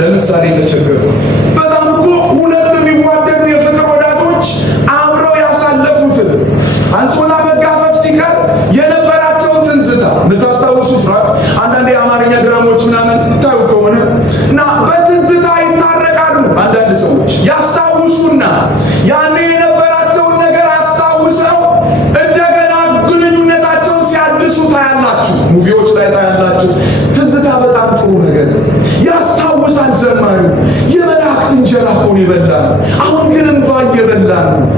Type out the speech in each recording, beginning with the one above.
ለምሳሌ ተቸገሩ። በጣም እኮ ሁለት የሚዋደዱ የፍቅር ወዳጆች አብረው ያሳለፉትን አንሶላ መጋፈፍ ሲቀር የነበራቸውን ትዝታ የምታስታውሱት ነው። አንዳንድ የአማርኛ ድራሞች ምናምን ታዩ ከሆነ እና በትዝታ ይታረቃሉ። አንዳንድ ሰዎች ያስታውሱና ያኔ የነበራቸውን ነገር አስታውሰው እንደገና ግንኙነታቸውን ሲያድሱ ታያላችሁ። ሙቪዎች ላይ ታያላችሁ። ትዝታ በጣም ጥሩ ነገር ነው። ያስታውሳል ዘማሪው። የመላእክት እንጀራ እኮ ነው የበላነው። አሁን ግን እንባ እየበላን ነው።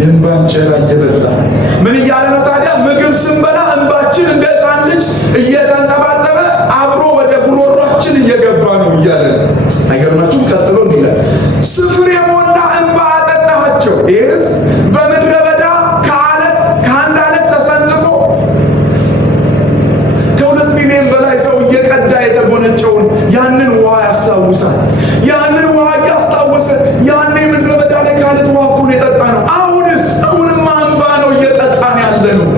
የእንባ እንጀራ እየበላን ምን እያለ ነው ታዲያ? ምግብ ስንበላ እንባችን እንደ ሕፃን ልጅ እየተንጠባጠበ አብሮ ወደ ጉሮሯችን እየገባ ነው እያለ አይገርማችሁም? ቀጥሎ እንዲህ ይላል፣ ስፍር የሞላ እንባ አጠጣኋቸው። ይህስ በምድረ በዳ ከአንድ አለት ተሰንጥቆ ከ2 ሚሊዮን በላይ ሰው እየቀዳ የተጎነጨውን ያንን ውሃ ያስታውሳል። ያንን ውሃ እያስታወሰ ያኔ ምድረ በዳ ላይ ከአለት ውሃ እኮ ነው የጠጣ ነው። አሁንማ እንባ ነው እየጠጣን ያለ ነው።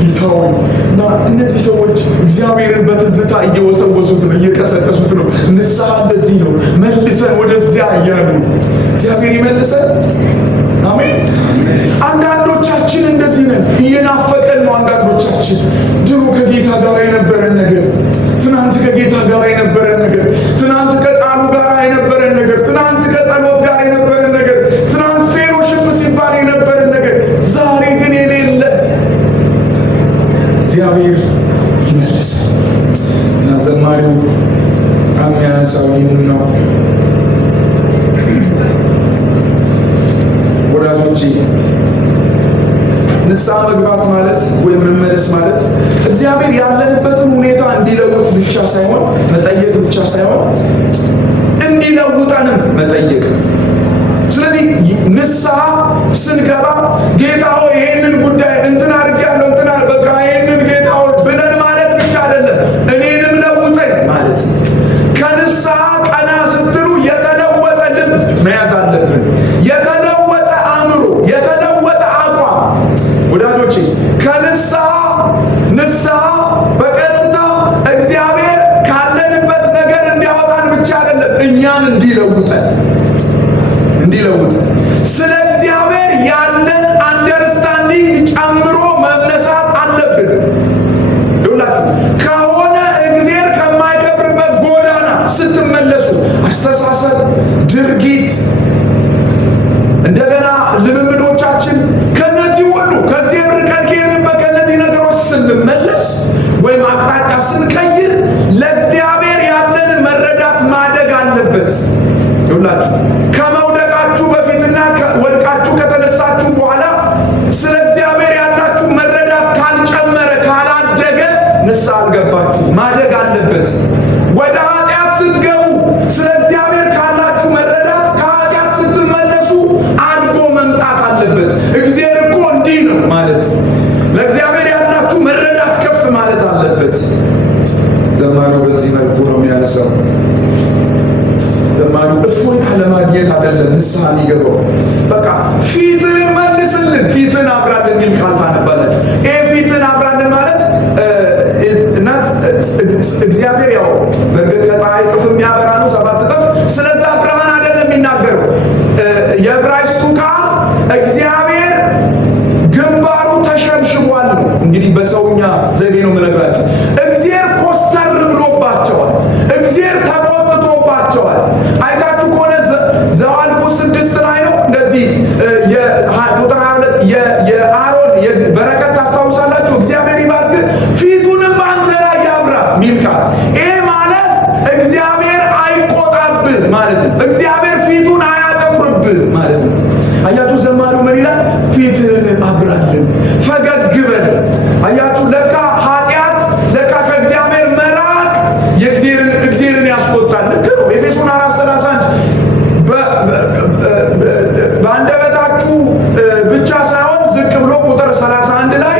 ጌታ ሆይ እና እነዚህ ሰዎች እግዚአብሔርን በትዝታ እየወሰወሱት ነው፣ እየቀሰቀሱት ነው። ንስሐ እንደዚህ ነው፣ መልሰን ወደዚያ እያሉ እግዚአብሔር ይመልሰን። አሜን። አንዳንዶቻችን እንደዚህ ነን፣ እየናፈቀን ነው። አንዳንዶቻችን ድሮ ከጌታ ጋር የነበረን ነገር፣ ትናንት ከጌታ ጋር የነበረን ነገር፣ ትናንት ከቃሉ ጋር የነበረን ነገር፣ ትናንት ከጸሎት ጋር የነበረን ነገር፣ ትናንት ፌሎሺፕ ሲባል የነበረን ነገር ዛሬ ግን የሌለ እግዚአብሔር ይመልሳል። እና ዘማሪው ከሚያነሳው ይህን ነው። ወዳጆቼ ንስሐ መግባት ማለት ወይም መመለስ ማለት እግዚአብሔር ያለንበትን ሁኔታ እንዲለውጥ ብቻ ሳይሆን መጠየቅ ብቻ ሳይሆን እንዲለውጠንም መጠየቅ። ስለዚህ ንስሐ ስንገባ ጌታ ሆይ ይሄንን ጉዳይ እንትን አድርጌያለሁ በቃ ይሄንን ጌታ ሆይ ብለን ማለት ብቻ አይደለም፣ እኔንም ለውጠኝ ማለት ነው። ከንስሐ ቀና ስትሉ የተለወጠ ልብ መያዝ አለብን። የተለወጠ አእምሮ፣ የተለወጠ አቋም። ወዳጆቼ ንስሐ በቀጥታ እግዚአብሔር ካለንበት ነገር እንዲያወጣን ብቻ አይደለም፣ እኛን እንዲለውጠን ስለ እግዚአብሔር ያለን አንደርስታንዲንግ ጨምሮ መነሳት አለብን። ይውላችሁ ከሆነ እግዚአብሔር ከማይከብርበት ጎዳና ስትመለሱ አስተሳሰብ፣ ድርጊት፣ እንደገና ልምምዶቻችን ከነዚህ ሁሉ ከእግዚአብሔር ከሄድንበት ከነዚህ ነገሮች ስንመለስ ወይም አቅጣጫ ስንቀይር ለእግዚአብሔር ያለን መረዳት ማደግ አለበት። ይውላችሁ ከመውደቃችሁ በፊትና ወድቃችሁ ከተነሳችሁ በኋላ ስለ እግዚአብሔር ያላችሁ መረዳት ካልጨመረ ካላደገ ንስሐ አልገባችሁ። ማደግ አለበት። ወደ ኃጢአት ስትገቡ ስለ እግዚአብሔር ካላችሁ መረዳት ከኃጢአት ስትመለሱ አድጎ መምጣት አለበት። እግዚአብሔር እኮ እንዲህ ነው ማለት ለእግዚአብሔር ያላችሁ መረዳት ከፍ ማለት አለበት። ዘማሪው በዚህ መልኩ ነው የሚያነሳው። ዘማሪው እፎይታ ለማግኘት አይደለም ንስሐ የሚገባው። በቃ ፊትን መልስልን፣ ፊትን አብራልን የሚል ቃል ታነባላችሁ። ይሄ ፊትን አብራልን ማለት እግዚአብሔር ያው በእርግጥ ከፀሐይ እጥፍ የሚያበራ ነው፣ 7 እጥፍ። ስለዛ ብርሃን አይደለም የሚናገረው። የዕብራይስጡ ቃል እግዚአብሔር ግንባሩ ተሸብሽቧል ነው። እንግዲህ በሰውኛ ዘይቤ ነው የምነግራችሁ። እግዚአብሔር ኮስተር ብሎባቸዋል። እግዚአብሔር ተቆጥቶባቸዋል። አይታችሁ ከሆነ ዘኍልቍ 6 ላይ ነው እንደዚህ ቁጥር 22 የአሮን በረከት ታስታውሳላችሁ። እግዚአብሔር ይባርክ ፊቱንም በአንተ ላይ ያብራ ሚል ቃል። ይሄ ማለት እግዚአብሔር አይቆጣብህ ማለት ነው። እግዚአብሔር ፊቱን አያጠቁርብህ ማለት ነው። አያችሁ ዘማሪው ምን ይላል? ፊትህን አብራልን፣ ፈገግ በል። አያችሁ ለካ ኃጢአት ከእግዚአብሔር መራቅ እግዚአብሔርን ያስቆጣል። ልክ ነው። ኤፌሶን 4:31 በአንደበታችሁ ብቻ ሳይሆን ዝቅ ብሎ ቁጥር 31 ላይ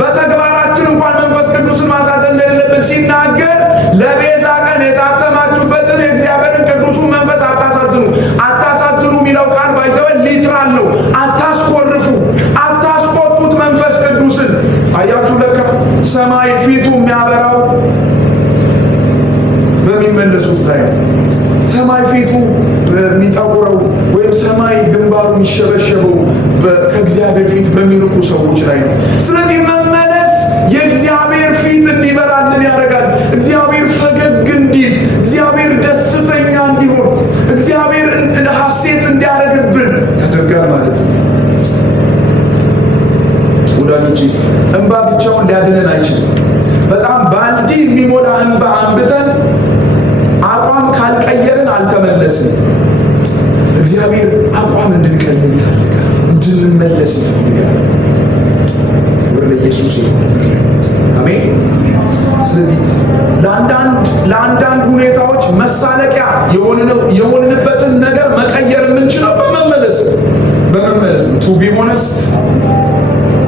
በተግባራችን እንኳን መንፈስ ቅዱስን ማሳዘን እንደሌለብን ሲናገር ለቤዛ ቀን የታተማችሁበትን የእግዚአብሔርን ቅዱሱን መንፈስ አታሳዝኑ የሚለው ቃል ባይዘው ሊትራል ነው። አታስቆርፉ፣ አታስቆጡት መንፈስ ቅዱስን። አያችሁ ለካ ሰማይ ፊቱ የሚያበራው በሚመለሱት ላይ ነው። ሰማይ ፊቱ የሚጠቁረው ወይም ሰማይ ግንባሩ የሚሸበሸበው ከእግዚአብሔር ፊት በሚርቁ ሰዎች ላይ ነው። ስለዚህ መመለስ የእግዚአብሔር ፊት እንዲበራልን ያደርጋል። እግዚአብሔር ፈገግ እንዲል፣ እግዚአብሔር ደስተኛ እንዲሆን፣ እግዚአብሔር ሐሴት እንዲያደርግብን ያደርጋል ማለት ነው። ወዳጆቼ እንባ ብቻውን ሊያድነን አይችልም። በጣም ባልዲ የሚሞላ እንባ አንብተን አቋም ካልቀየርን አልተመለስም። እግዚአብሔር አቋም እንድንቀይር ይፈልጋል፣ እንድንመለስ ይፈልጋል። ክብር ለኢየሱስ ይሁን። አሜን። ስለዚህ ለአንዳንድ ሁኔታዎች መሳለቂያ የሆንንበትን ነገር መቀየር የምንችለው በመመለስ ቱ ቢ ሆነስት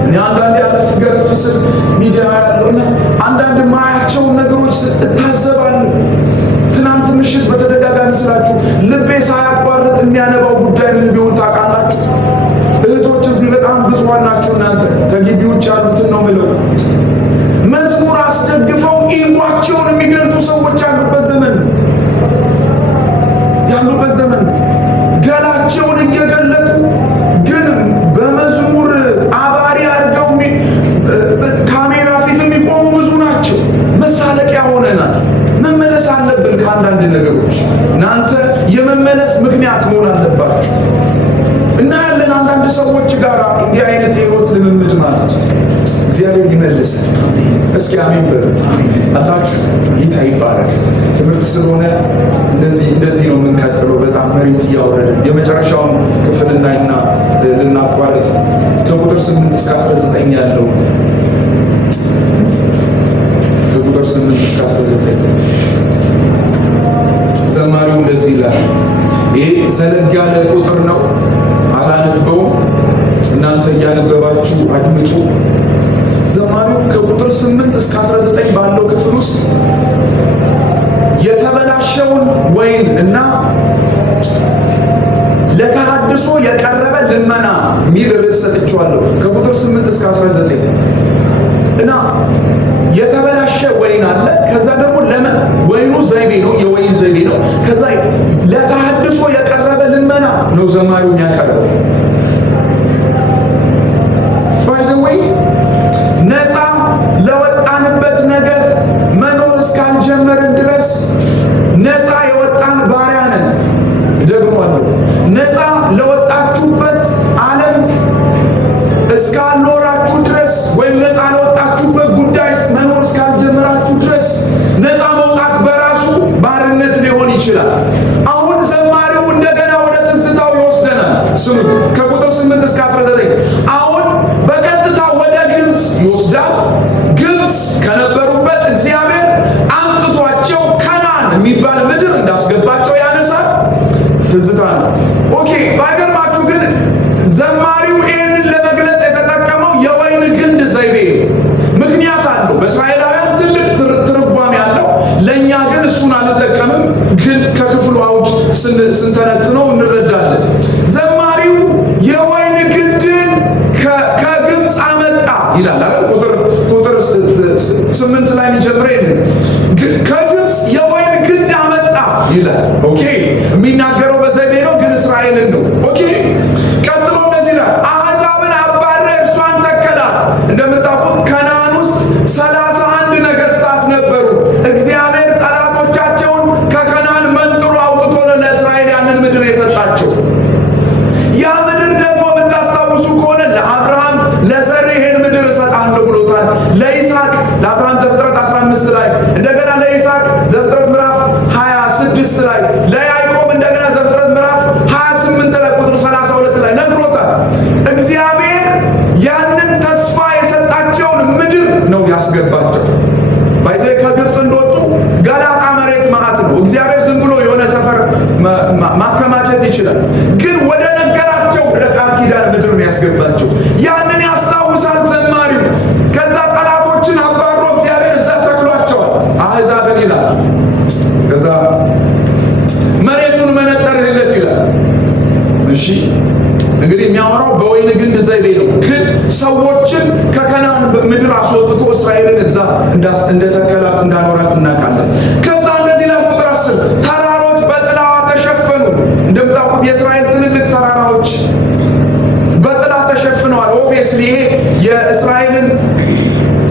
እኔ አንዳንድ ያለፍ ገረፍ ስል ሚዲያ ያለውና አንዳንድ ማያቸውን ነገሮች እታዘባለሁ። ትናንት ምሽት በተደጋጋሚ ስላችሁ ልቤ ሳያቋርጥ የሚያነባው ጉዳይ ምን ቢሆን ታውቃላችሁ? እህቶች እዚህ በጣም ብዙዋን ናችሁ። እናንተ ከግቢ ውጭ ያሉትን ነው ምለው። መዝሙር አስደግፈው ኢጓቸውን የሚገልጡ ሰዎች ያሉበት ዘመን ገላቸውን እየገለጡ ግን በመዝሙር አባሪ አድርገው ካሜራ ፊት የሚቆሙ ብዙ ናቸው። መሳለቂያ ሆነናል። መመለስ አለብን ከአንዳንድ ነገሮች። እናንተ የመመለስ ምክንያት መሆን አለባችሁ። እና ያለን አንዳንድ ሰዎች ጋር እንዲህ አይነት የህይወት ልምምድ ማለት ነው። እግዚአብሔር ይመልሳል። እስኪ አሜን በሉ አላችሁ። ጌታ ይባረክ። ትምህርት ስለሆነ እንደዚህ ነው የምንቀጥለው። በጣም መሬት እያወረድን የመጨረሻውን ክፍል እናይና ልናቋርጥ ከቁጥር 8 እስከ 19 ያለው ከቁጥር 8 እስከ 19 ዘማሪው እንደዚህ ይላል። ይሄ ዘለግ ያለ ቁጥር ነው፣ አላነበውም። እናንተ እያነበባችሁ አድምጡ። ዘማሪው ከቁጥር 8 እስከ 19 ባለው ክፍል ውስጥ የተበላሸውን ወይን እና ለተሐድሶ የቀረበ ልመና የሚል ርዕስ ሰጥቼዋለሁ። ከቁጥር 8 እስከ 19 እና የተበላሸ ወይን አለ። ከዛ ደግሞ ወይኑ ዘይቤ ነው፣ የወይን ዘይቤ ነው። ከዛ ለተሐድሶ የቀረበ ልመና ነው ዘማሪው የሚያቀርበው። ባይዘወይ ነፃ ለወጣንበት ነገር መኖር እስካልጀመርን ድረስ ነፃ የወጣን ባሪያ ነን። ደግሞአለሁ፣ ነፃ ለወጣችሁበት ዓለም እስካልኖራችሁ ድረስ ወይም ነፃ ለወጣችሁበት ጉዳይ መኖር እስካልጀመራችሁ ድረስ ነፃ መውጣት በራሱ ባርነት ሊሆን ይችላል። አሁን ዘማሪው እንደገና ወደ ትዝታው ይወስደናል። ስሙ ከቁጥር 8 እስከ 19 አሁን በቀጥታ ወደ ግብፅ ይወስዳል። ግብፅ ከነበሩበት እግዚአብሔር አምጥቷቸው ከናን የሚባል ምድር እንዳስገባቸው ያነሳል። ትዝታ ነው። ኦኬ። ባይገርማችሁ ግን ዘማሪው ይህንን ለመግለጥ የተጠቀመው የወይን ግንድ ዘይቤ ምክንያት አለው። በእስራኤላውያን ትልቅ ትርጓሜ ያለው፣ ለእኛ ግን እሱን አንጠቀምም። ግን ከክፍሉ አውድ ስንተነትነው እንረዳለን። ዘማሪው የወይን ግንድን ከግብፅ አመጣ ይላል አይደል? ቁጥር 8 ላይ የሚጀምረው ይሄን ከግብፅ የወይን ግንድ አመጣ ይላል። ኦኬ። የሚናገረው በዘይቤ ነው፣ ግን እስራኤልን ነው። ኦኬ። ቀጥሎ እንደዚህ ይላል፣ አሕዛብን አባረ እርሷን ተከላት። እንደምታውቁት ከነዓን ውስጥ 31 ነገሥታት ነበሩ። እግዚአብሔር ጠላቶቻቸውን ከከነዓን መንጥሮ አውጥቶ ለእስራኤል ያንን ምድር የሰጣቸው። ያ ምድር ደግሞ የምታስታውሱ ከሆነ ለአብርሃም ለዘር ይሄን ምድር እሰጣለሁ ብሎታል። ለይስሐቅ ለአብርሃም ዘፍጥረት 15 ላይ፣ እንደገና ለይስሐቅ ዘፍጥረት ምዕራፍ 26 ላይ፣ ለያዕቆብ እንደገና ዘፍጥረት ምዕራፍ 28 ላይ ቁጥር 32 ላይ ነግሮታል። እግዚአብሔር ያንን ተስፋ የሰጣቸውን ምድር ነው ያስገባቸው። ባይዘ ከግብፅ እንደወጡ ገላጣ መሬት ማለት ነው። እግዚአብሔር ዝም ብሎ የሆነ ሰፈር ማከማቸት ይችላል፣ ግን ወደ ነገራቸው ወደ ቃል ኪዳን ምድር ነው ያስገባቸው። ያንን ያስታውሳል ዘማሪው። ከዛ ጠላቶችን አባሮ እግዚአብሔር እዛ ተክሏቸዋል አሕዛብን ይላል። ከዛ መሬቱን መነጠርህለት ይላል። እሺ እንግዲህ የሚያወራው በወይን ግንድ ዘይቤ ነው። ግን ሰዎችን ከከናን ምድር አስወጥቶ እስራኤልን እዛ እንደተከላት እንዳኖራት እናውቃለን። ከዛ እንደዚህ ላይ ቁጥር 10 ተራሮች በጥላዋ ኦብቪየስሊ የእስራኤልን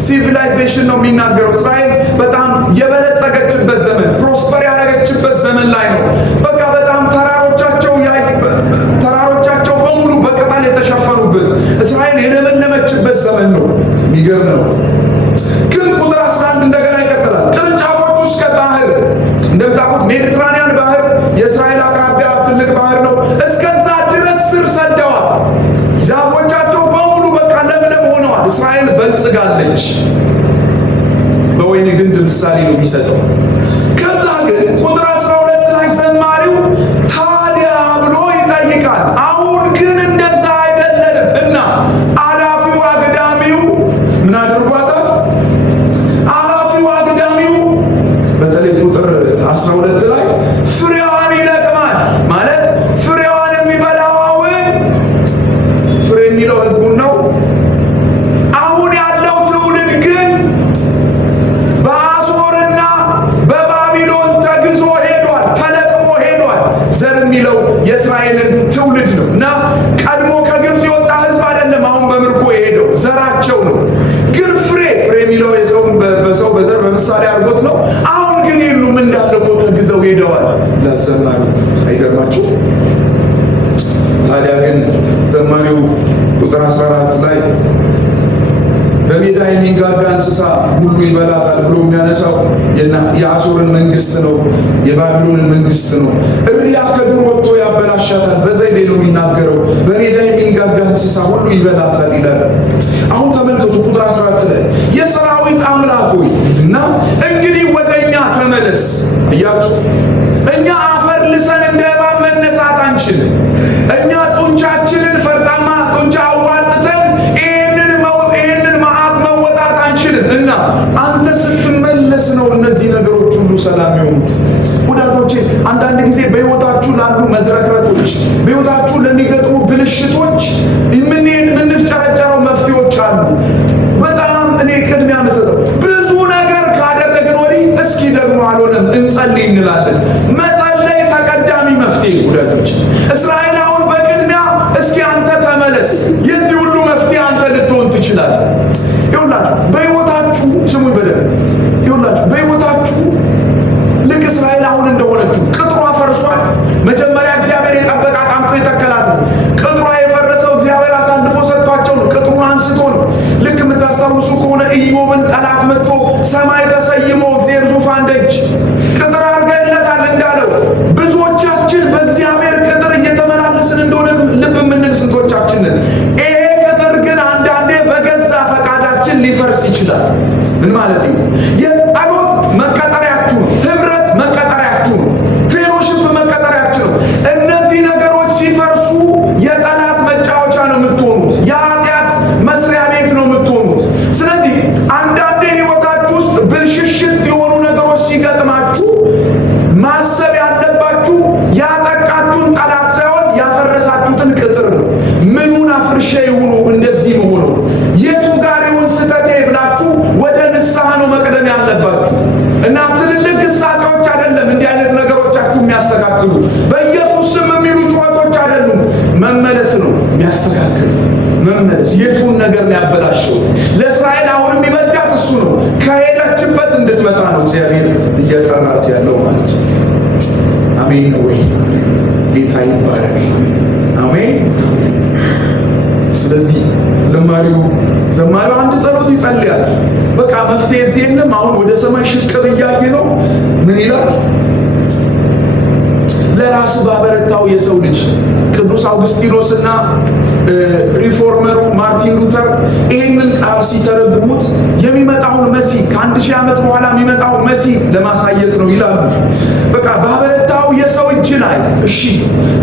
ሲቪላይዜሽን ነው የሚናገረው። እስራኤል በጣም የበለጸገችበት ዘመን፣ ፕሮስፐር ያደረገችበት ዘመን ላይ ነው። በቃ በጣም ተራሮቻቸው በሙሉ በቅጠል የተሸፈኑበት እስራኤል የለመለመችበት ዘመን ነው። የሚገርም ነው። ግን ቁጥር 11 እንደገና ይቀጥላል። ቅርንጫፎቹ እስከ ባህር፣ እንደምታውቁት ሜዲትራኒያን ባህር የእስራኤል አቅራቢያ ትልቅ ባህር ነው። እስከዛ ድረስ ስር ሰደዋል። ዛፎቻቸው በሙሉ በቃ ለምለም ሆነዋል። እስራኤል በልጽጋለች። በወይን ግንድ ምሳሌ ነው የሚሰጠው። ከዛ ግን ቁጥር 12 ላይ ዘማሪው ታዲያ ብሎ ይጠይቃል። አሁን ግን እንደዛ አይደለም እና አላፊው አግዳሚው ምን አድርጓታል? አላፊው አግዳሚው በተለይ ቁጥር 12 ላይ ፍሬዋን ይለቅማል ማለት ፍሬዋን የሚበላው ፍሬ የሚለው ህዝቡን ነው። አሁን ያለው ትውልድ ግን በአሦርና በባቢሎን ተግዞ ሄዷል፣ ተለቅሞ ሄዷል። ዘር የሚለው የእስራኤልን ትውልድ ነው እና ቀድሞ ከግብፅ የወጣ ህዝብ አይደለም። አሁን በምርኮ የሄደው ዘራቸው ነው። ግን ፍሬ የሚለው የሰውን በሰው በዘር በምሳሌ አድርጎት ነው። አሁን ግን የሉም፣ እንዳለቆ ተግዘው ሄደዋል ይላል ዘማሪው። አይገርማችሁ? ታዲያ ግን ዘማሪው ቁጥር 14 ላይ በሜዳ የሚንጋጋ እንስሳ ሁሉ ይበላታል ብሎ የሚያነሳው የአሦርን መንግስት ነው፣ የባቢሎንን መንግስት ነው። እሪያ ከዱር ወጥቶ ያበላሻታል። በዘይቤ ነው የሚናገረው። በሜዳ የሚንጋጋ እንስሳ ሁሉ ይበላታል ይላል። አሁን ተመልከቱ ቁጥር 14 ላይ የሰራዊት አምላክ ሆይ እና እንግዲህ ወደኛ ተመለስ እያችሁ እኛ አፈር ልሰን እንደ እባብ መነሳት አንችልም። እኛ ጡንቻችንን ፈርጣማ ጡንቻ አዋጥተን ይህንን መዓት መወጣት አንችልም እና አንተ ስትመለስ ነው እነዚህ ነገሮች ሁሉ ሰላም የሆኑት። ወዳጆቼ አንዳንድ ጊዜ በሕይወታችሁ ላሉ መዝረክረቶች፣ በሕይወታችሁ ለሚገጥሙ ብልሽቶች የምንፍጨረጨረው መፍትሄዎች አሉ። በጣም እኔ ቅድሚያ መሰጠው ብዙ ነገር ካደረግን ወዲህ እስኪ ደግሞ አልሆነም እንጸልይ እንላለን። መጸለይ ተቀዳሚ መፍትሄ ወዳጆች። እስራኤል አሁን በቅድሚያ እስኪ አንተ ተመለስ፣ የዚህ ሁሉ መፍትሄ አንተ ልትሆን ትችላለህ። ይኸውላችሁ በሕይወታችሁ ስሙ በደንብ ይኸውላችሁ በሕይወታችሁ ልክ እስራኤል አሁን እንደሆነችው ቅጥሯ ፈርሷል። መጀመሪያ እግዚአብሔር የጠበቃት አምጦ የተከላት ነው። ቅጥሯ የፈረሰው እግዚአብሔር አሳልፎ ሰጥቷቸው ነው። ቅጥሩን አንስቶ ነው። ልክ የምታስታውሱ ከሆነ ኢዮብን ጠላት መጥቶ ሰማይ ተሰይሞ እግዚአብሔር ዙፋን ደጅ ቅጥር አድርገህለታል እንዳለው ብዙዎቻችን በእግዚአብሔር ቅጥር እየተመላለስን እንደሆነ ልብ የምንል ስንቶቻችንን። ይሄ ቅጥር ግን አንዳንዴ በገዛ ፈቃዳችን ሊፈርስ ይችላል። ምን ማለት ነው? የጸሎት መቀጠሪያችሁ፣ ህብረት መቀጠሪያችሁ፣ ፌሎሺፕ መቀጠሪያችሁ ነው። እነዚህ ነገሮች ሲፈርሱ የጠላት መጫወቻ ነው የምትሆኑት። የኃጢአት መስሪያ ቤት ነው የምትሆኑት። ስለዚህ አንዳንዴ ህይወታችሁ ውስጥ ብልሽሽት የሆኑ ነገሮች ሲገጥማችሁ ማሰብ ያለባችሁ ያጠቃችሁን ጠላት ሳይሆን ያፈረሳችሁትን ቅጥር ነው። ምኑን አፍርሼ ይሁኑ እንደዚህ መሆኑ የቱ ጋር ይሁን ስተቴ ብላችሁ ወደ ንስሐ ነው መቅደም ያለባችሁ እና ትልልቅ ግሳጼዎች አይደለም እንዲህ አይነት ነገሮቻችሁ የሚያስተካክሉ፣ በኢየሱስ ስም የሚሉ ጩኸቶች አይደሉም። መመለስ ነው የሚያስተካክሉ። መመለስ የቱን ነገር ነው ያበላሸውት? ለእስራኤል አሁን የሚበጃት እሱ ነው። ከሄደችበት እንድትመጣ ነው እግዚአብሔር እየጠራት ያለው ማለት ነው። አሜን ነው ወይ? ጌታ ይባረክ። አሜን። ስለዚህ ዘማሪው አንድ ጸሎት ይጸልያል። በቃ መፍትሄ እዚህ የለም። አሁን ወደ ሰማይ ሽቅብ እያየ ነው። ምን ይላል? ለራስ ባበረታው የሰው ልጅ ቅዱስ አውግስጢኖስና ሪፎርመሩ ማርቲን ሉተር ይህንን ቃል ሲተረጉሙት የሚመጣውን መሲህ ከ1000 ዓመት በኋላ የሚመጣውን መሲህ ለማሳየት ነው ይላሉ። በቃ ባበረታው የሰው እጅ ላይ እሺ፣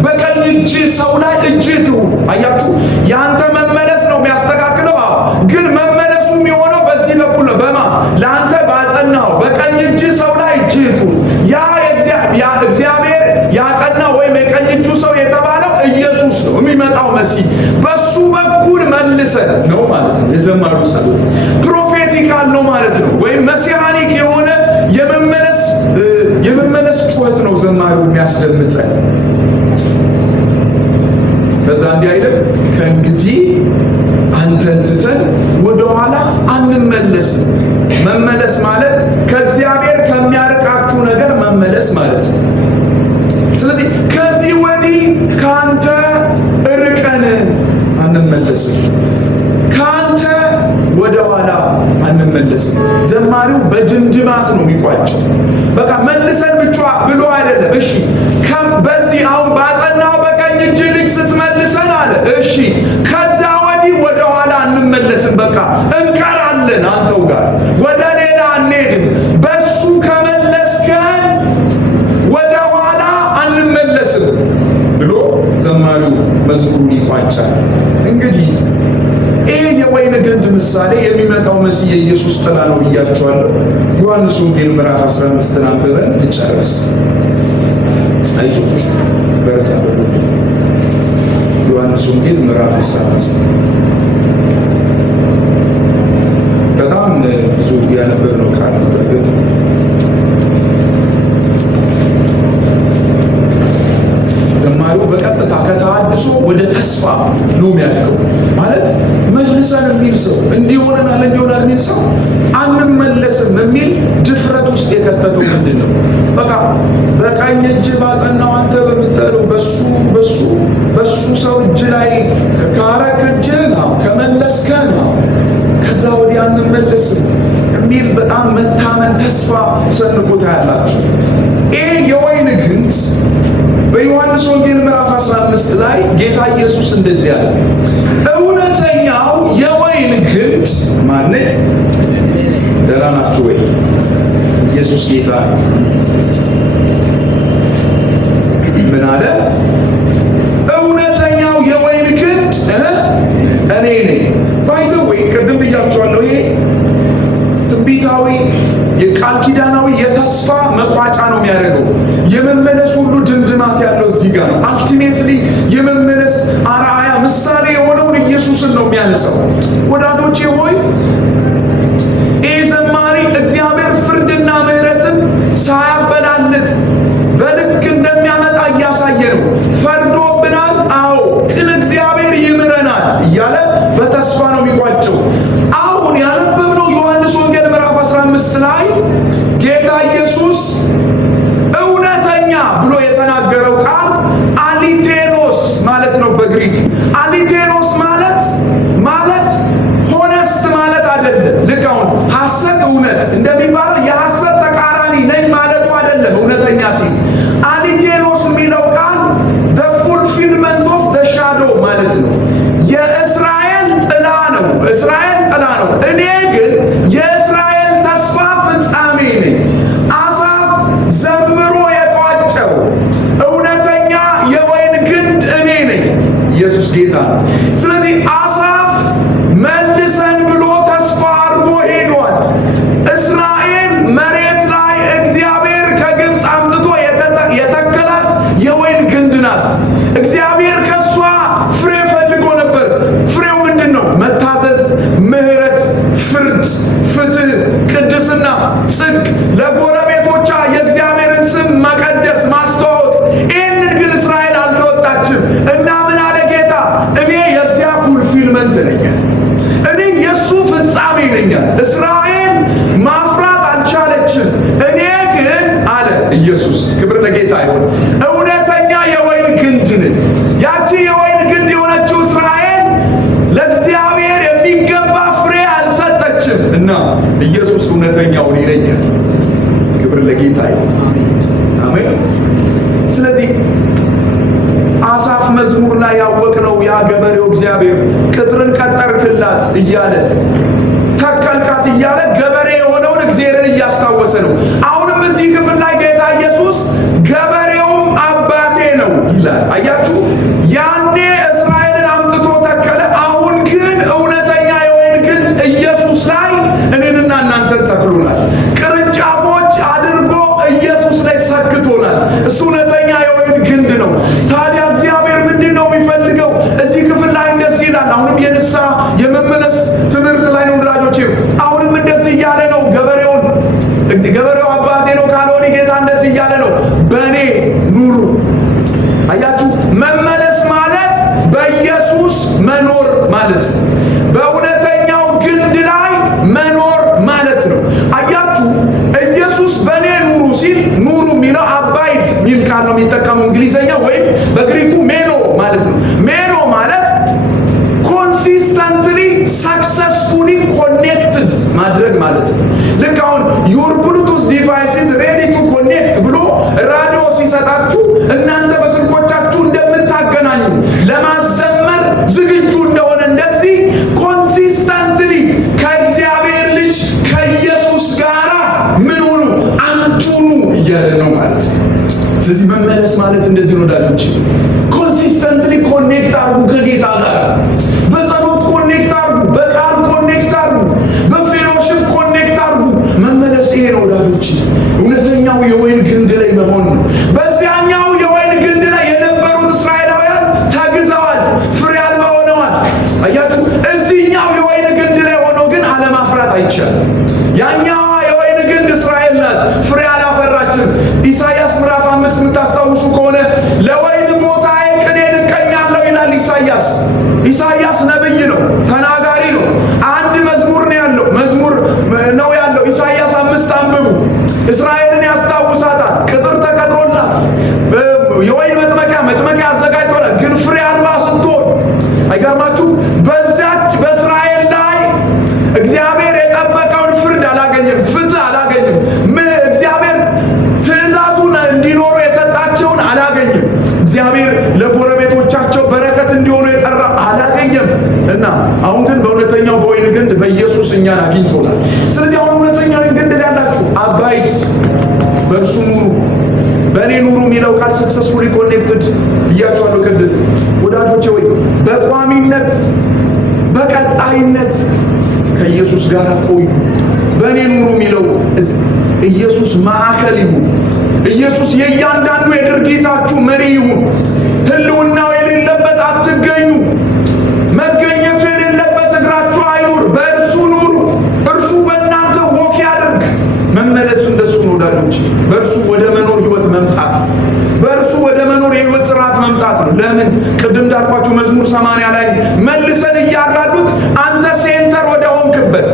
በቀኝ እጅ ሰው ላይ እጅ ትሁን። አያችሁ፣ ያንተ መመለስ ነው የሚያስተካክለው። ግን መመለሱ የሚሆነው በዚህ በኩል ነው። በማ ለአንተ ባጸናው በቀኝ እጅ ሰው ላይ እጅ ትሁን። ያ እግዚአብሔር ያቀና ወይም የቀኝ እጁ ሰው የተባለው ኢየሱስ ነው የሚመጣው መሲህ። በሱ በኩል መልሰን ነው ማለት ነው። የዘማሩ ጸሎት ፕሮፌቲካል ነው ማለት ነው። ወይም መሲሃኒክ የሆነ የመመለስ ጩኸት ነው ዘማሩ የሚያስደምጠን። ከዛ እንዲህ አይደል ከእንግዲህ አንተን ትተን ወደ ኋላ አንመለስም። መመለስ ማለት ከእግዚአብሔር ከሚያርቃችሁ ነገር መመለስ ማለት ነው። ስለዚህ ከዚህ ወዲህ ከአንተ ርቀን አንመለስም፣ ከአንተ ወደ ኋላ አንመለስም። ዘማሪው በድምድማት ነው የሚቋጨው። በቃ መልሰን ብቻ ብሎ አይደለም። እሺ በዚህ አሁን ባጸናው በቀኝ እጅ ልጅ ስትመልሰን አለ። እሺ ከዛ ወዲህ ወደ ኋላ አንመለስም። በቃ እንቀራለን አንተው ጋር፣ ወደ ሌላ አንሄድም። በሱ ከመለስከን ወደ ኋላ አንመለስም ብሎ ዘማሪው መዝሙሩን ይቋጫል። እንግዲህ ይህ የወይን ግንድ ምሳሌ የሚመጣው መሲህ የኢየሱስ ጥላ ነው ብያችኋለሁ። ዮሐንስ ወንጌል ምዕራፍ 15 አንብበን ልጨርስ። አይዞች በርታ በሉ። ዮሐንስ ወንጌል ምዕራፍ 15 በጣም ብዙ ያነበብነው ቃል በእርግጥ ዘማሪው በቀጥታ ከተሐድሶ ወደ ተስፋ ነው የሚያድገው። ማለት መልሰን የሚል ሰው እንዲሆነናል የሚል ሰው አንመለስም የሚል ድፍረት ውስጥ የከተተው ምንድን ነው? በቃ በቀኝ እጅ ባጸናው አንተ በምትጠለው በሱ ሰው እጅ ላይ ካረክ እጅህ ነው ከመለስከን ነው ከዛ ወዲያ አንመለስም የሚል በጣም መታመን ተስፋ ሰንቆታ ያላችሁ ይህ የወይን ግንድ በዮሐንስ ወንጌል ምዕራፍ 15 ላይ ጌታ ኢየሱስ እንደዚህ አለ። እውነተኛው የወይን ግንድ ማን? ደህና ናችሁ ወይ? ኢየሱስ ጌታ ምን አለ? እውነተኛው የወይን ግንድ እኔ ነኝ። ባይዘው ወይ ቅድም ብያችኋለሁ። ይሄ ትንቢታዊ የቃል ኪዳናዊ የተስፋ መቋጫ ነው የሚያደርገው። የመመለስ ሁሉ ድምድማት ያለው እዚህ ጋር ነው። አልቲሜትሊ የመመለስ አርአያ ምሳሌ የሆነውን ኢየሱስን ነው የሚያነሳው። ወዳጆቼ ሆይ ይህ ዘማሪ እግዚአብሔር ፍርድና ምሕረትን ሳያበላልጥ በልክ እንደሚያመጣ እያሳየ ነው። ፈርዶብናል፣ አዎ፣ ግን እግዚአብሔር ይምረናል እያለ በተስፋ ነው የሚቋጨው። አሁን ያነበብነው ዮሐንስ ወንጌል ምዕራፍ 15 ላይ ጌታ ኢየሱስ እውነተኛ ብሎ የተናገረው ቃል አሊቴኖስ ማለት ነው በግሪክ። አሊቴኖስ ማለት ሆነስት ማለት አይደለም። ልክ አሁን ሐሰት እውነት እንደሚባለው የሐሰት ተቃራኒ ነኝ ማለቱ አይደለም። እውነተኛ ሲል አሊቴኖስ የሚለው ቃል the fulfillment of the shadow ማለት ነው። የእስራኤል ጥላ ነው። እስራኤል ጥላ ነው። እኔ ግን የእስራኤል ተስፋ ፍጻሜ ነኝ። አሳፍ ዘምሮ የቋጨው እውነተኛ የወይን ግንድ እኔ ነኝ። ኢየሱስ ጌታ። ስለዚህ አሳፍ መልሰን ብሎ ተስፋ አድርጎ ሄዷል። እስራኤል መሬት ላይ እግዚአብሔር ከግብፅ አምጥቶ የተከላት የወይን ግንድ ናት። እግዚአብሔር ከሷ ፍሬ ፈልጎ ነበር። ፍሬው ምንድን ነው? መታዘዝ፣ ምሕረት፣ ፍርድ፣ ፍትህ፣ ቅድስና፣ ጽድቅ፣ ለጎረቤቶቿ የእግዚአብሔርን ስም መቀደስ፣ ማስተዋወቅ። ይህንን ግን እስራኤል አልተወጣችም እና ምን አለ ጌታ? እኔ የዚያ ፉልፊልመንት ነኝ፣ እኔ የእሱ ፍጻሜ ነኝ። እስራኤል ማፍራት አልቻለችም፣ እኔ ግን አለ ኢየሱስ። ክብር ለጌታ ይሁን። እውነተኛ የወይን ግንድ ነኝ። ያቺ የወይን ግንድ የሆነችው እስራኤል ለእግዚአብሔር የሚገባ ፍሬ አልሰጠችም እና ኢየሱስ እውነተኛው እኔ ነኝ። ክብር ለጌታ ይሁን። አሜን። ስለዚህ አሳፍ መዝሙር ላይ ያወቅነው ያ ገበሬው እግዚአብሔር ቅጥርን ቀጠርክላት እያለ ተከልካት እያለ ገበሬ የሆነውን እግዚአብሔርን እያስታወሰ ነው። አሁንም እዚህ ክፍል ላይ ጌታ ኢየሱስ ገበሬውም አባቴ ነው ይላል። አያችሁ፣ ያኔ እስራኤልን አምጥቶ ተከለ። አሁን ግን እውነተኛ የወይን ግንድ ኢየሱስ ላይ እኔንና እናንተን ተክሎናል። ቅርንጫፎች አድርጎ ኢየሱስ ላይ ሰክቶናል። እሱ እውነተኛ የወይን ግንድ ነው። ታዲያ እግዚአብሔር ምንድን ነው የሚፈልገው? እዚህ ክፍል ላይ እንደዚህ ይላል። አሁንም የንስሐ የመመለስ ትምህርት ላይ ነው ወዳጆቼ። አሁንም እንደዚህ እያለ ነው ገበሬውን። ገበሬው አባቴ ነው ካልሆነ ጌታ እንደዚህ እያለ ነው፣ በእኔ ኑሩ። አያችሁ፣ መመለስ እና አሁን ግን በእውነተኛው በወይን ግንድ በኢየሱስ እኛን አግኝቶናል። ስለዚህ አሁን እውነተኛው ወይን ግንድ ያላችሁ አባይድ በእርሱ ኑሩ በእኔ ኑሩ የሚለው ቃል ሰክሰስፉሊ ኮኔክትድ እያቸዋለሁ። ቅድም ወዳጆቼ ወይ በቋሚነት በቀጣይነት ከኢየሱስ ጋር ቆዩ። በእኔ ኑሩ የሚለው ኢየሱስ ማዕከል ይሁን። ኢየሱስ የእያንዳንዱ የድርጊታችሁ መሪ ይሁን። ህልውናው የሌለበት አትገኙ። መገኘቱ የሌለበት እግራችሁ አይኑር። በእርሱ ኑሩ። እርሱ በእናንተ ወክ ያድርግ። መመለሱ እንደሱ ነው ወዳጆች። በእርሱ ወደ መኖር ህይወት መምጣት፣ በእርሱ ወደ መኖር የህይወት ስርዓት መምጣት ነው። ለምን ቅድም እንዳልኳችሁ መዝሙር 80 ላይ መልሰን እያጋሉት አንተ ሴንተር ወደ ሆንክበት፣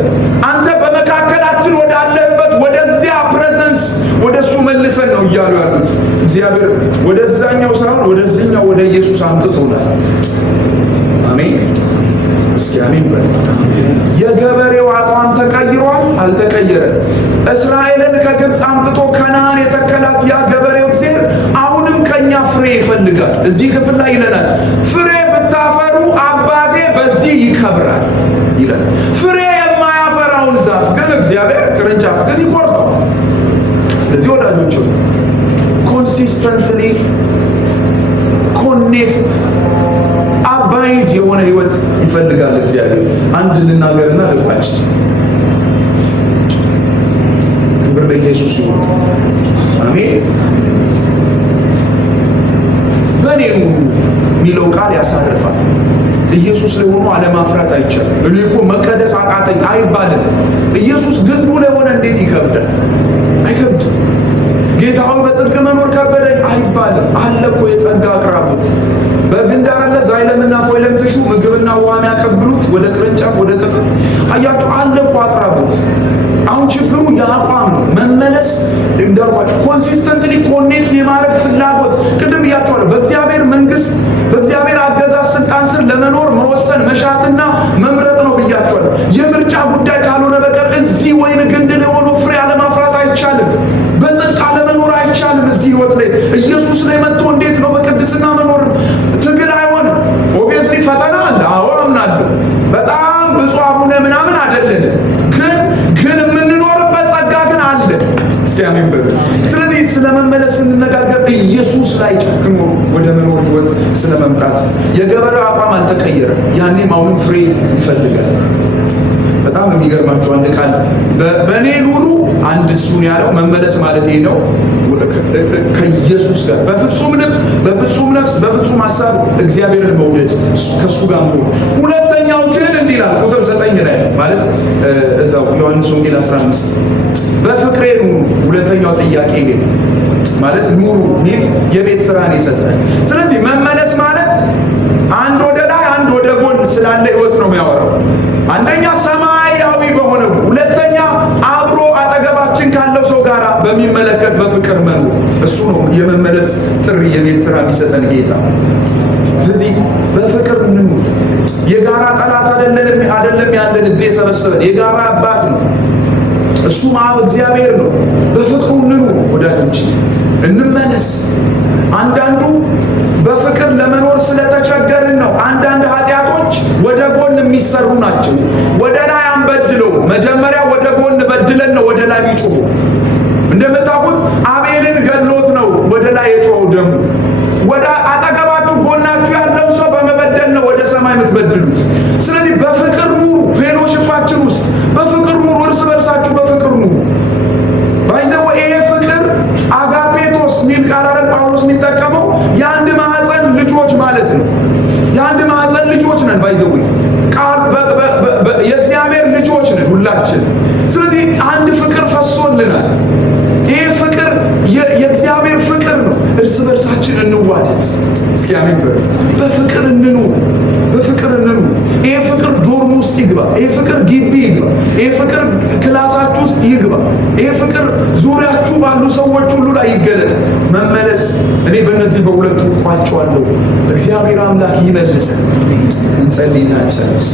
አንተ በመካከላችን ወዳለበት ወደዚያ ፕሬዘንስ ወደሱ መልሰን ነው እያሉ ያሉት። እግዚአብሔር ወደዛኛው ሳይሆን ወደዚህኛው ወደ ኢየሱስ አምጥቶናል። አሜን። እስኪ አሜን በል። የገበሬው አቋም ተቀይሯል? አልተቀየረም። እስራኤልን ከግብፅ አምጥቶ ከነዓን የተከላት ያ ገበሬው እግዚአብሔር አሁንም ከኛ ፍሬ ይፈልጋል። እዚህ ክፍል ላይ ይለናል፣ ፍሬ ብታፈሩ አባቴ በዚህ ይከብራል ይላል። ፍሬ የማያፈራውን ዛፍ ግን እግዚአብሔር ቅርንጫፍ ግን ይቆርጠዋል። ስለዚህ ወዳጆች ኮንሲስተንትሊ ኮኔክት አባይድ የሆነ ህይወት ይፈልጋል እግዚአብሔር። አንድ ልናገርና ልቋጭ። ክብር ለኢየሱስ ይሁን። አሜን። በእኔ ኑሩ የሚለው ቃል ያሳርፋል። ኢየሱስ ላይ ሆኖ አለማፍራት አይቻልም። እኔ እኮ መቀደስ አቃተኝ አይባልም። ኢየሱስ ግንዱ ላይ ሆነ እንዴት ይከብዳል? አይከብድም። ጌታ ሆይ በጽድቅ መኖር ከበደኝ አይባልም። አለ እኮ የጸጋ አቅራቡት በግንድ አለ ዛይለምና ፎይለም ትሹ ምግብና ውሃ የሚያቀብሉት ወደ ቅርንጫፍ ወደ ቅጠል አያችሁ አለ እኮ አቅራቡት። አሁን ችግሩ የአቋም ነው። መመለስ እንዳልኳችሁ ኮንሲስተንትሊ ኮኔክት የማድረግ ፍላጎት ቅድም ብያችኋለሁ። በእግዚአብሔር መንግስት በእግዚአብሔር አገዛዝ ስልጣን ስር ለመኖር መወሰን መሻትና መምረጥ ነው ብያችኋለሁ። የምርጫ ጉዳይ ካልሆነ በቀር እዚህ ወይን ግንድ ላይ ሆኖ ፍሬ አለማፍራት አይቻልም። በጽድቅ አለመኖር አይቻልም። እዚህ ህይወት ላይ ኢየሱስ ላይ መጥቶ እንዴት ነው በቅድስና መኖር? ትግል አይሆንም። ኦብቪየስሊ ፈተና አለ። አዎ አምናለሁ። በጣም ብፁዕ አቡነ ምናምን አይደለንም፣ ግን የምንኖርበት ጸጋ ግን አለ። እስኪ አሜን በሉ። ስለዚህ ስለመመለስ ስንነጋገር ኢየሱስ ላይ ጨክኖ ወደ መኖር ህይወት ስለመምጣት የገበሬው አቋም አልተቀየረም። ያኔም አሁንም ፍሬ ይፈልጋል። በጣም የሚገርማችሁ አንድ ቃል በእኔ ኑሩ፣ አንድ እሱን ያለው መመለስ ማለት ይሄ ነው። ከኢየሱስ ጋር በፍጹም ልብ፣ በፍጹም ነፍስ፣ በፍጹም ሐሳብ እግዚአብሔርን መውደድ ከሱ ጋር መሆን። ሁለተኛው ግን እንዲህ ይላል ቁጥር 9 ላይ ማለት እዛው ዮሐንስ ወንጌል 15 በፍቅሬ ኑሩ። ሁለተኛው ጥያቄ ይሄ ማለት ኑሩ ሚል የቤት ስራን ይሰጣል። ስለዚህ መመለስ ማለት አንድ ወደ ላይ አንድ ወደ ጎን ስላለ ህይወት ነው የሚያወራው። አንደኛ ሰማያዊ በሆነው፣ ሁለተኛ አብሮ አጠገባችን ካለው ሰው ጋር በሚመለከት በፍቅር መኖር። እሱ ነው የመመለስ ጥሪ የቤት ስራ የሚሰጠን ጌታ። ስለዚህ በፍቅር እንኑር። የጋራ ጠላት አይደለም ያለን እዚህ የሰበሰበን የጋራ አባት ነው። እሱ አብ እግዚአብሔር ነው። በፍቅሩ እንኑር ወዳጆች፣ እንመለስ። አንዳንዱ በፍቅር ለመኖር ስለተቸገርን ነው። አንዳንድ ኃጢአቶች ወደ ጎን የሚሰሩ ናቸው። ወደ ላይ አንበድለው። መጀመሪያ ወደ ጎን በድለን ነው ወደ ላይ የሚጮሁ። እንደምታውቁት አቤልን ገድሎት ነው ወደ ላይ የጮኸው ደሙ። ወደ አጠገባችሁ ጎናችሁ ያለው ሰው በመበደል ነው ወደ ሰማይ የምትበድሉት። ስለዚህ በፍቅር ኑሩ። ፌሎሺፓችን ውስጥ በፍቅር ኑሩ። እርስ በርሳችሁ በፍቅር ኑሩ። ባይዘው ይሄ ፍቅር አጋፔቶስ ሚል ቃል ጳውሎስ የሚጠቀመው የአንድ ማህፀን ልጆች ማለት ነው። የአንድ ማህፀን ልጆች ነን። ባይዘው የእግዚአብሔር ልጆች ነን ሁላችን። ስለዚህ አንድ ፍቅር ፈሶልናል። ይሄ ፍቅር የእግዚአብሔር ፍቅር ነው። እርስ በርሳችን እንዋደድ። እስኪ አሜን በሉ። በፍቅር እንኑር። በፍቅር እንኑር። ይሄ ፍቅር ዶርም ውስጥ ይግባ። ይሄ ፍቅር ግቢ ይግባ። ይሄ ፍቅር ክላሳችሁ ውስጥ ይግባ። ይሄ ፍቅር ዙሪያችሁ ባሉ ሰዎች ሁሉ ላይ ይገለጥ። መመለስ እኔ በእነዚህ በሁለቱ ቋጫዋለሁ። እግዚአብሔር አምላክ ይመልሰን። እንጸልይና እንጨርስ።